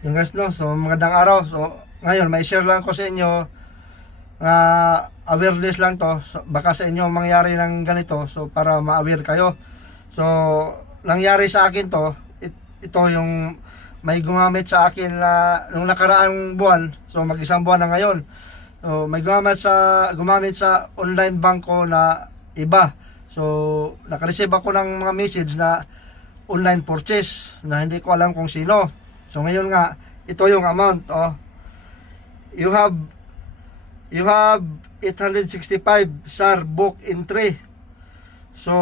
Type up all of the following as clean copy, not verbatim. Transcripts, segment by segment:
Yung guys, no, so magandang araw. So ngayon may share lang ko sa inyo na awareness lang to. So, baka sa inyo mangyari ng ganito, so para ma-aware kayo. So nangyari sa akin to, ito yung may gumamit sa akin na nung nakaraang buwan. So mag-isang buwan na ngayon. So may gumamit sa online banko na iba. So naka-receive ako ng mga message na online purchase na hindi ko alam kung sino. So ngayon nga, ito yung amount, oh. You have 865 SAR book entry. So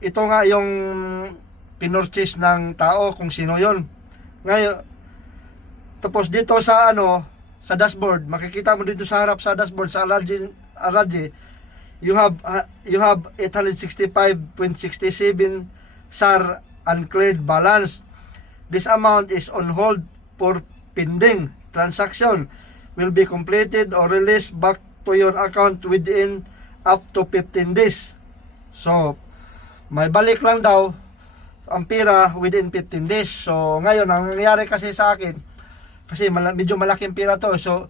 ito nga yung pinurchase ng tao kung sino yon. Ngayon, tapos dito sa sa dashboard, makikita mo dito sa harap sa dashboard sa Araji, you have 865.67 SAR uncleared balance. This amount is on hold for pending transaction. Will be completed or released back to your account within up to 15 days. So, may balik lang daw ang pera within 15 days. So, ngayon, ang nangyayari kasi sa akin, kasi medyo malaking pera to. So,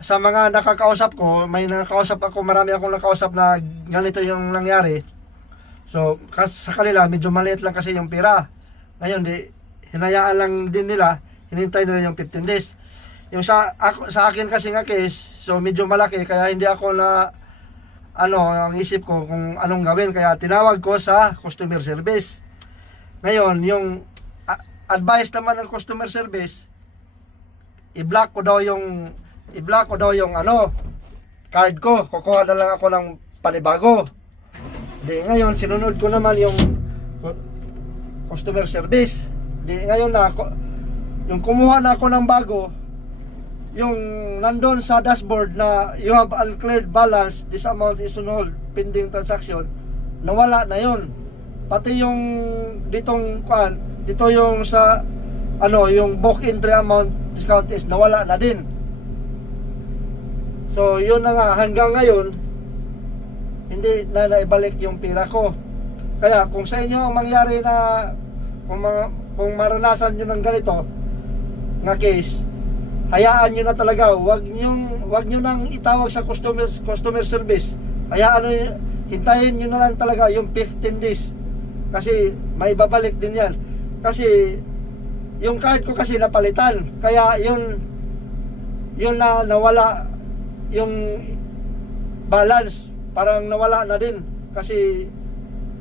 sa mga nakakausap ko, marami akong nakausap na ganito yung nangyari. So, sa kanila, medyo maliit lang kasi yung pera. Ngayon, hinayaan lang din nila, hinintay nila yung 15 days. Yung sa akin kasi nga case, so medyo malaki, kaya hindi ako na, ang isip ko kung anong gawin. Kaya tinawag ko sa customer service. Ngayon, yung advice naman ng customer service, i-block ko daw yung card ko. Kukuha na lang ako ng panibago. Ngayon, sinunod ko naman yung customer service. Ngayon na yung kumuha na ako ng bago, yung nandun sa dashboard na you have uncleared balance, this amount is on hold pending transaction, nawala na yon. Pati yung dito yung sa yung book entry amount discount is nawala na din. So yun na nga, hanggang ngayon hindi na naibalik yung pera ko. Kaya kung sa inyo ang mangyari na kung maranasan nyo ng ganito nga case, hayaan nyo na talaga. Wag nyo nang itawag sa customer service. Hintayin nyo na lang talaga yung 15 days. Kasi may babalik din yan. Kasi yung card ko kasi napalitan. Kaya yun na nawala yung balance. Parang nawala na din. Kasi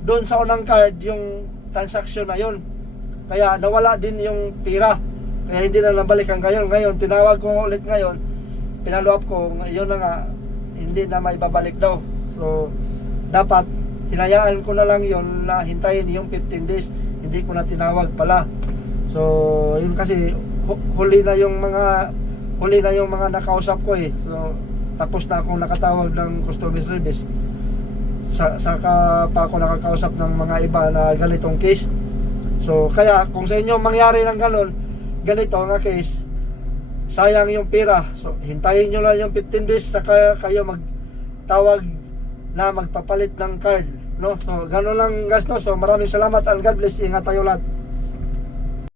doon sa unang card yung transaction na yun. Kaya nawala din yung pera. Kaya hindi na nabalik ang ngayon. Tinawag ko ulit ngayon. Pinalo up ko. Yun na nga, hindi na maibabalik daw. So, dapat hinayaan ko na lang yun na hintayin yung 15 days. Hindi ko na tinawag pala. So, yun kasi huli na yung mga nakausap ko eh. So, tapos na akong nakatawag ng customer service. Saka pa ako nakakausap ng mga iba na ganitong case. So kaya kung sa inyo mangyari ng ganito nga case, sayang yung pera. So hintayin nyo lang yung 15 days saka kayo magtawag na magpapalit ng card, no? So gano'n lang guys, no? So maraming salamat and God bless. Ingat tayo lahat.